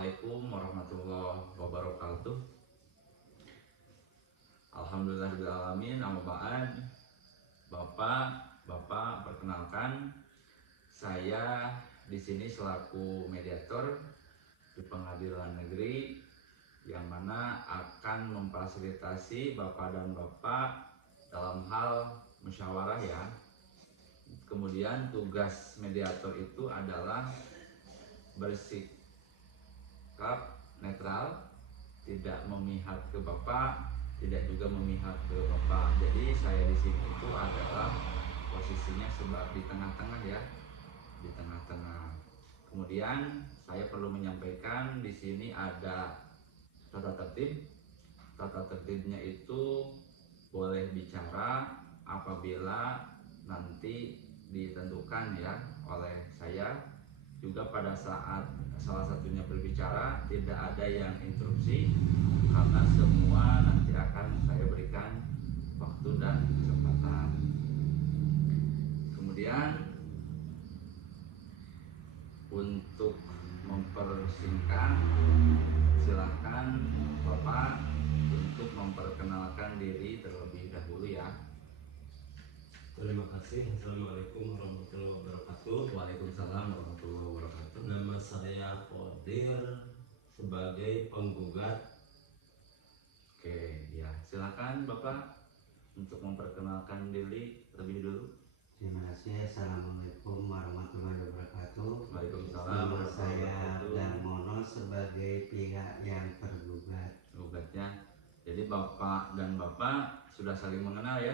Assalamualaikum warahmatullahi wabarakatuh. Alhamdulillahirrahmanirrahim. Amma ba'd. Bapak, perkenalkan saya di sini selaku mediator di Pengadilan Negeri yang mana akan memfasilitasi Bapak dan Bapak dalam hal musyawarah ya. Kemudian tugas mediator itu adalah bersikap netral, tidak memihak ke Bapak, tidak juga memihak ke Bapak. Jadi saya di sini itu adalah posisinya sebab di tengah-tengah ya, di tengah-tengah. Kemudian saya perlu menyampaikan di sini ada tata tertib. Tata tertibnya itu boleh bicara apabila nanti ditentukan ya oleh saya. Juga pada saat salah satunya berbicara tidak ada yang interupsi karena semua nanti akan saya berikan waktu dan kesempatan. Kemudian untuk mempersingkat, silahkan Bapak untuk memperkenalkan diri terlebih dahulu ya. Terima kasih. Assalamualaikum warahmatullahi wabarakatuh. Waalaikumsalam warahmatullahi wabarakatuh. Nama saya Kodir sebagai penggugat. Oke, ya silakan Bapak untuk memperkenalkan diri terlebih dulu. Terima kasih. Assalamualaikum warahmatullahi wabarakatuh. Waalaikumsalam Nama warahmatullahi saya wabarakatuh. Darmono sebagai pihak yang tergugat. Gugatnya. Jadi Bapak dan Bapak sudah saling mengenal ya?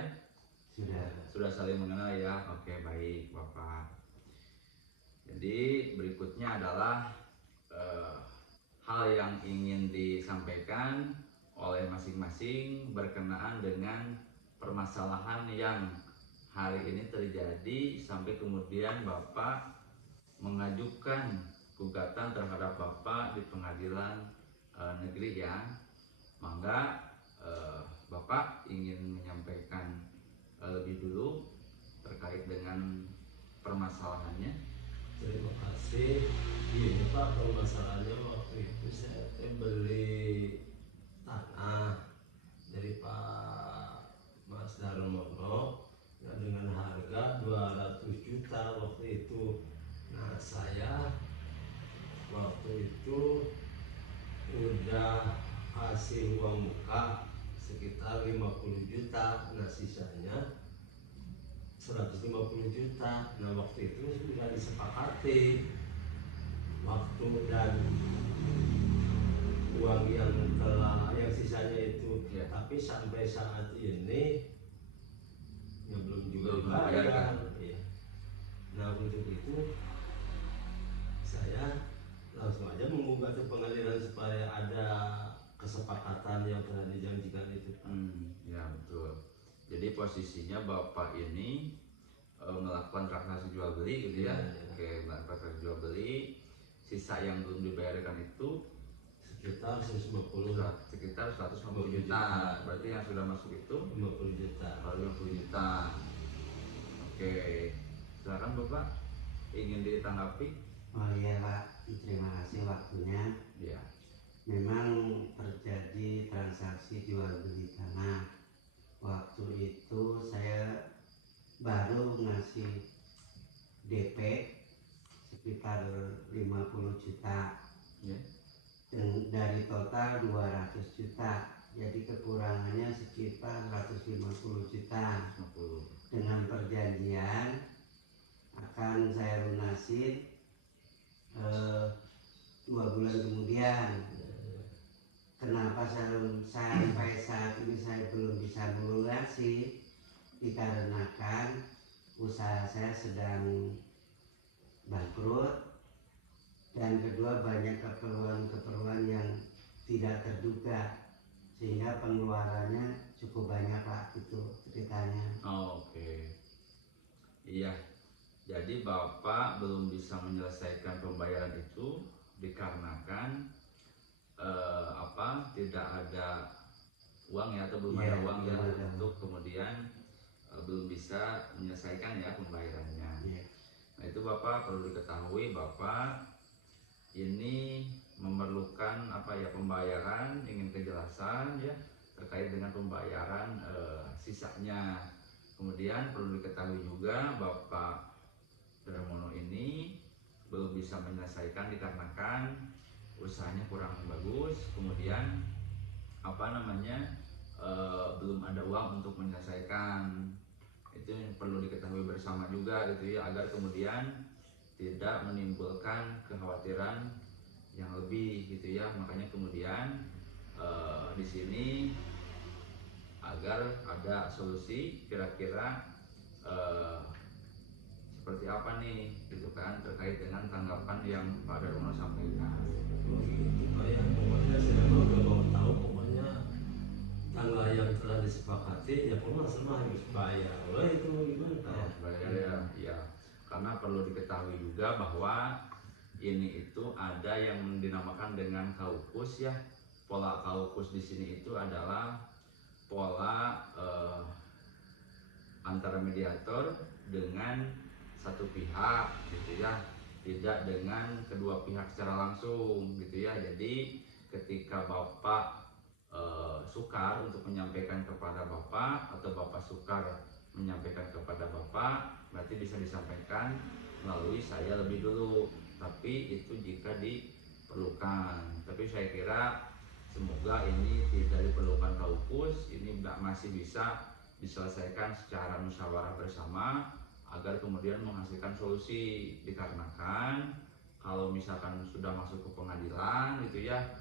Sudah saling mengenal ya. Oke, baik Bapak. Jadi berikutnya adalah hal yang ingin disampaikan oleh masing-masing berkenaan dengan permasalahan yang hari ini terjadi sampai kemudian Bapak mengajukan gugatan terhadap Bapak di Pengadilan Negeri ya. Mangga Bapak ingin menyampaikan lebih dulu terkait dengan permasalahannya. Terima kasih. Ini Pak, permasalahannya waktu itu saya beli tanah dari Pak Mas Darmono dengan harga 200 juta waktu itu. Nah, saya waktu itu udah kasih uang muka sekitar 50 juta. Nah, sisanya 150 juta. Nah, waktu itu sudah disepakati waktu dan uang yang sisanya itu Ya. Tapi sampai saat ini ya belum juga Belum dibayar. dibayar. Ya. Nah, untuk itu saya langsung aja menggugat ke pengadilan supaya ada kesepakatan yang telah dijanjikan itu. Ya betul. Jadi posisinya Bapak ini melakukan transaksi jual beli gitu ya. Ya. Oke, melakukan transaksi jual beli. Sisa yang belum dibayarkan itu Sekitar 150 sekitar 150 juta. Berarti yang sudah masuk itu 50 juta. 50 juta. Oke, silakan Bapak ingin ditanggapi. Oh iya Pak, terima kasih waktunya. Ya. Memang terjadi transaksi jual beli tanah. Waktu itu saya baru ngasih DP sekitar 50 juta. Ya. Dan dari total 200 juta. Jadi kekurangannya sekitar 150 juta. 50. Dengan perjanjian akan saya lunasin 2 bulan kemudian. Kenapa sampai saat ini saya belum bisa melunasi? Dikarenakan usaha saya sedang bangkrut dan kedua banyak keperluan yang tidak terduga sehingga pengeluarannya cukup banyak Pak, itu ceritanya. Oke. Iya. Jadi Bapak belum bisa menyelesaikan pembayaran itu dikarenakan tidak ada uang ya, atau belum ada uang ya untuk kemudian belum bisa menyelesaikan ya pembayarannya. Yeah. Nah itu Bapak perlu diketahui, Bapak ini memerlukan pembayaran, ingin kejelasan ya terkait dengan pembayaran sisanya. Kemudian perlu diketahui juga Bapak Darmono ini belum bisa menyelesaikan dikarenakan usahanya kurang bagus, kemudian belum ada uang untuk menyelesaikan. Itu yang perlu diketahui bersama juga gitu ya, agar kemudian tidak menimbulkan kekhawatiran yang lebih gitu ya. Makanya kemudian di sini agar ada solusi kira-kira seperti apa nih gitu kan, terkait dengan tanggapan yang Pak Darmono sampaikan. Pokoknya saya udah mau tahu, pokoknya tanggal yang telah disepakati ya pokoknya semua harus bayar. Itu gimana? Bayar ya. Karena perlu diketahui juga bahwa ini itu ada yang dinamakan dengan kaukus ya. Pola kaukus di sini itu adalah pola antara mediator dengan satu pihak gitu ya, tidak dengan kedua pihak secara langsung gitu ya. Jadi ketika Bapak sukar untuk menyampaikan kepada Bapak atau Bapak sukar menyampaikan kepada Bapak, berarti bisa disampaikan melalui saya lebih dulu. Tapi itu jika diperlukan. Tapi saya kira semoga ini tidak diperlukan kaukus, ini masih bisa diselesaikan secara musyawarah bersama agar kemudian menghasilkan solusi. Dikarenakan kalau misalkan sudah masuk ke pengadilan gitu ya,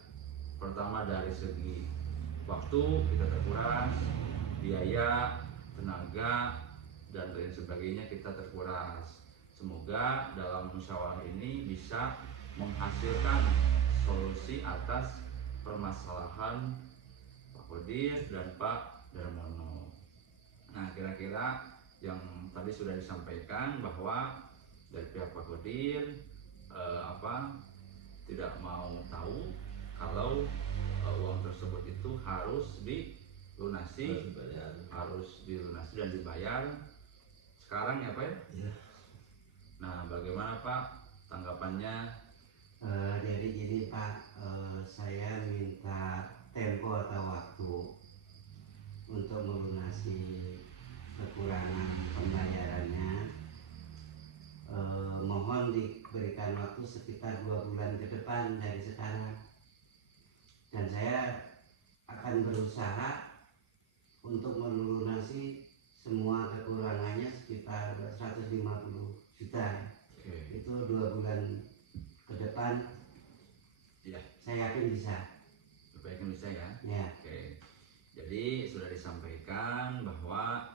pertama dari segi waktu kita terkuras, biaya, tenaga, dan lain sebagainya kita terkuras. Semoga dalam musyawarah ini bisa menghasilkan solusi atas permasalahan Pak Kodir dan Pak Darmono. Nah, kira-kira yang tadi sudah disampaikan bahwa dari pihak Pak Kodir tidak mau tahu kalau uang tersebut itu harus dilunasi dan dibayar sekarang ya Pak ya? Ya. Nah, bagaimana Pak tanggapannya? Jadi gini Pak, saya minta tempo atau waktu untuk melunasi kekurangan pembayarannya. Mohon diberikan waktu sekitar 2 bulan ke depan dari sekarang, dan saya akan berusaha untuk melunasi semua kekurangannya sekitar 150 juta. Itu 2 bulan ke depan Ya, saya yakin bisa. Baiknya bisa ya. Ya. Oke. Jadi sudah disampaikan bahwa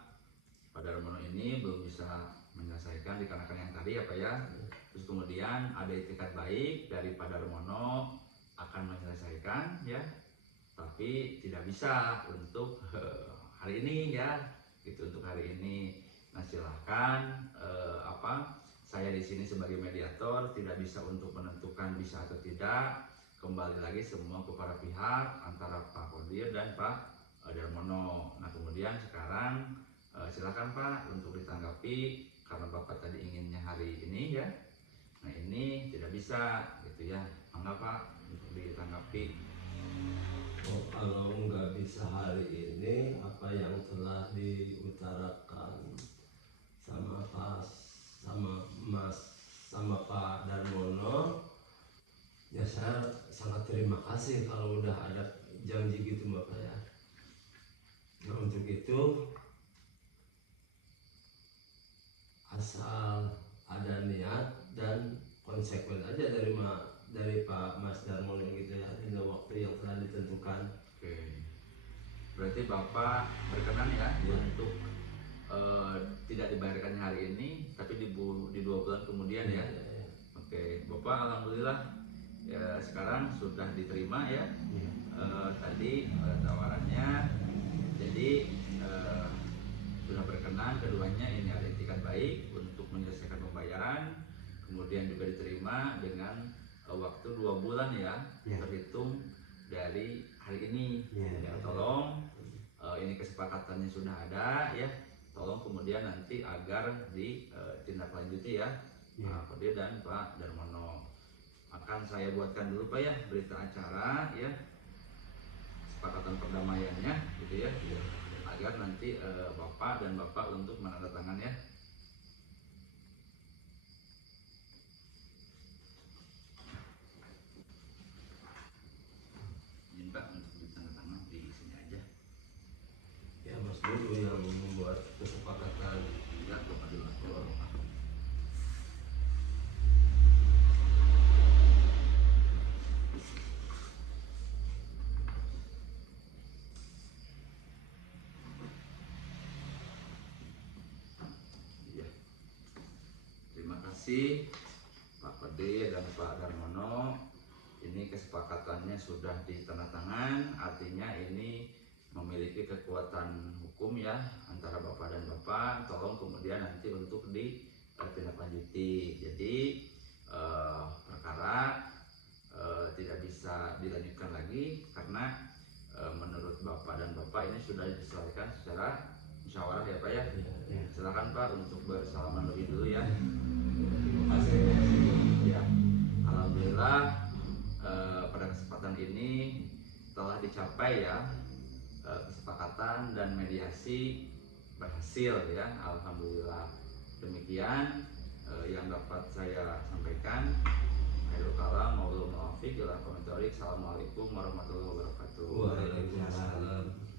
Pak Darmono ini belum bisa menyelesaikan dikarenakan yang tadi ya Pak ya. Terus kemudian ada itikat baik dari Pak Darmono akan menyelesaikan ya, tapi tidak bisa untuk hari ini ya, gitu untuk hari ini. Nah, silahkan saya di sini sebagai mediator tidak bisa untuk menentukan bisa atau tidak. Kembali lagi semua kepada pihak antara Pak Kodir dan Pak Darmono. Nah, kemudian sekarang silakan Pak untuk ditanggapi, karena Bapak tadi inginnya hari ini ya. Nah, ini tidak bisa gitu ya. Mangga Pak untuk ditanggapi. Kalau nggak bisa hari ini, apa yang telah diutarakan sama Pak Darmono, ya saya sangat terima kasih kalau udah ada janji gitu Bapak ya. Nah, untuk itu asal ada niat dan konsekuen aja dari Pak Mas Darmono gitu ya, dengan waktu yang telah ditentukan. Oke. Berarti Bapak berkenan ya untuk tidak dibayarkannya hari ini, tapi di 2 bulan kemudian ya. Oke, Bapak alhamdulillah ya sekarang sudah diterima ya. Tadi tawarannya, jadi sudah berkenan keduanya, ini ada itikat baik untuk menyelesaikan pembayaran, kemudian juga diterima dengan waktu 2 bulan ya, terhitung dari hari ini. Ya, tolong ini kesepakatannya sudah ada ya, tolong kemudian nanti agar ditindaklanjuti ya Pak Kodir dan Pak Darmono. akan saya buatkan dulu Pak ya berita acara ya, kesepakatan perdamaiannya gitu ya, agar nanti Bapak dan Bapak untuk menandatangan ya. Izin Pak untuk ditandatangan di sini aja. Ya Mas dulu yang membuat kesepakatan. Ya, Bapak dulu. Iya. Terima kasih Pak Pede dan Pak Darmono. Ini kesepakatannya sudah ditandatangan, artinya ini memiliki kekuatan hukum ya antara Bapak dan Bapak. Tolong kemudian nanti untuk ditindaklanjuti. Jadi perkara tidak bisa dilanjutkan lagi karena menurut Bapak dan Bapak ini sudah diselesaikan secara musyawarah ya Pak ya. Silakan Pak untuk bersalaman lebih dulu ya. Terima kasih. Ya, alhamdulillah pada kesempatan ini telah dicapai ya kesepakatan dan mediasi berhasil ya, alhamdulillah. Demikian yang dapat saya sampaikan. Khairul kalam, wabillahi taufiq, ila komentari. Assalamualaikum warahmatullahi wabarakatuh. Waalaikumsalam.